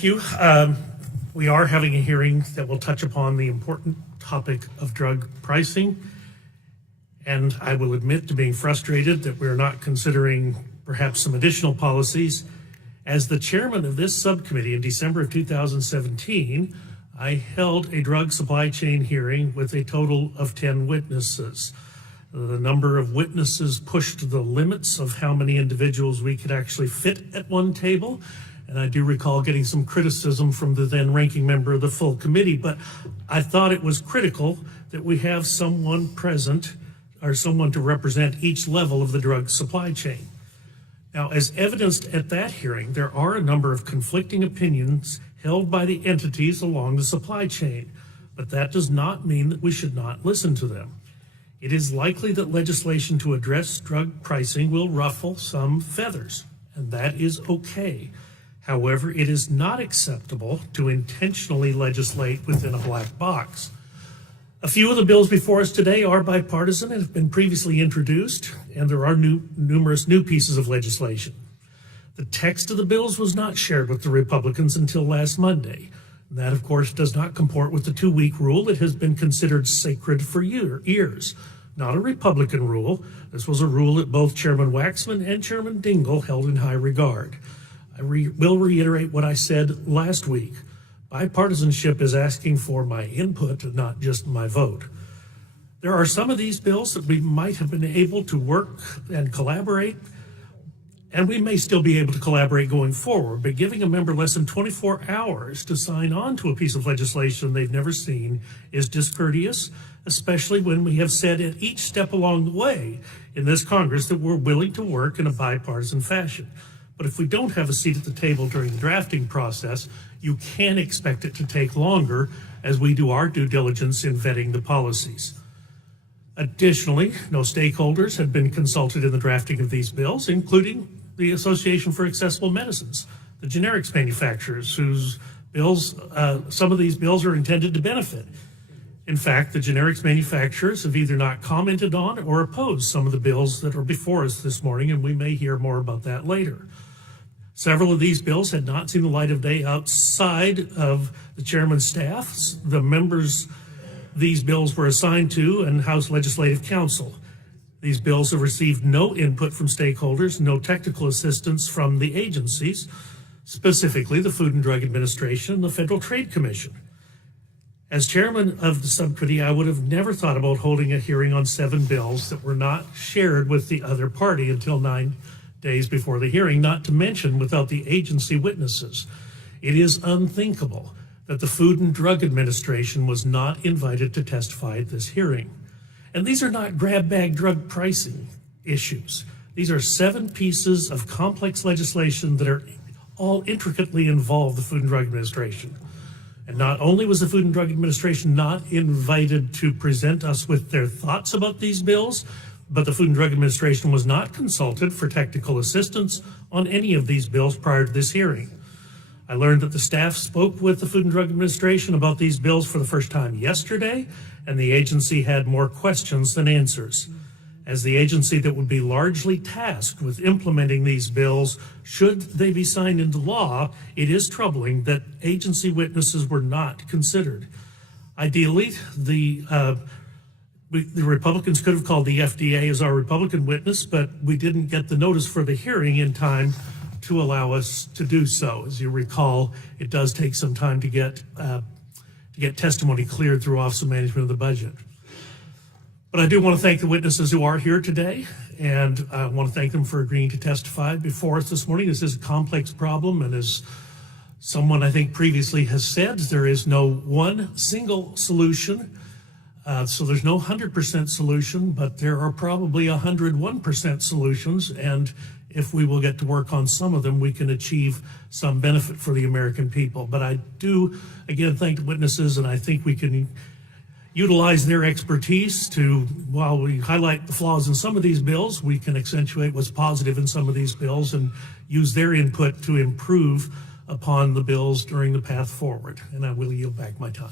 Thank you. We are having a hearing that will touch upon the important topic of drug pricing. And I will admit to being frustrated that we're not considering perhaps some additional policies. As the chairman of this subcommittee in December of 2017, I held a drug supply chain hearing with a total of 10 witnesses. The number of witnesses pushed the limits of how many individuals we could actually fit at one table. And I do recall getting some criticism from the then ranking member of the full committee, but I thought it was critical that we have someone present or someone to represent each level of the drug supply chain. Now, as evidenced at that hearing, there are a number of conflicting opinions held by the entities along the supply chain, but that does not mean that we should not listen to them. It is likely that legislation to address drug pricing will ruffle some feathers, and that is okay. However, it is not acceptable to intentionally legislate within a black box. A few of the bills before us today are bipartisan and have been previously introduced, and there are numerous new pieces of legislation. The text of the bills was not shared with the Republicans until last Monday. That, of course, does not comport with the 2-week rule that has been considered sacred for years. Not a Republican rule. This was a rule that both Chairman Waxman and Chairman Dingell held in high regard. I will reiterate what I said last week. Bipartisanship is asking for my input, not just my vote. There are some of these bills that we might have been able to work and collaborate, and we may still be able to collaborate going forward, but giving a member less than 24 hours to sign on to a piece of legislation they've never seen is discourteous, especially when we have said at each step along the way in this Congress that we're willing to work in a bipartisan fashion. But if we don't have a seat at the table during the drafting process, you can expect it to take longer as we do our due diligence in vetting the policies. Additionally, no stakeholders have been consulted in the drafting of these bills, including the Association for Accessible Medicines, the generics manufacturers whose bills, some of these bills are intended to benefit. In fact, the generics manufacturers have either not commented on or opposed some of the bills that are before us this morning, and we may hear more about that later. Several of these bills had not seen the light of day outside of the chairman's staff, the members these bills were assigned to, and House Legislative Counsel. These bills have received no input from stakeholders, no technical assistance from the agencies, specifically the Food and Drug Administration and the Federal Trade Commission. As chairman of the subcommittee, I would have never thought about holding a hearing on 7 bills that were not shared with the other party until 9 days before the hearing, not to mention without the agency witnesses. It is unthinkable that the Food and Drug Administration was not invited to testify at this hearing. And these are not grab bag drug pricing issues. These are 7 pieces of complex legislation that are all intricately involve the Food and Drug Administration. And not only was the Food and Drug Administration not invited to present us with their thoughts about these bills, but the Food and Drug Administration was not consulted for technical assistance on any of these bills prior to this hearing. I learned that the staff spoke with the Food and Drug Administration about these bills for the first time yesterday, and the agency had more questions than answers. As the agency that would be largely tasked with implementing these bills, should they be signed into law, it is troubling that agency witnesses were not considered. Ideally, the Republicans could have called the FDA as our Republican witness, but we didn't get the notice for the hearing in time to allow us to do so. As you recall, it does take some time to get testimony cleared through Office of Management of the Budget. But I do want to thank the witnesses who are here today, and I want to thank them for agreeing to testify before us this morning. This is a complex problem, and as someone I think previously has said, there is no one single solution. So there's no 100% solution, but there are probably 101% solutions, and if we will get to work on some of them, we can achieve some benefit for the American people. But I do, again, thank the witnesses, and I think we can utilize their expertise to, while we highlight the flaws in some of these bills, we can accentuate what's positive in some of these bills and use their input to improve upon the bills during the path forward. And I will yield back my time.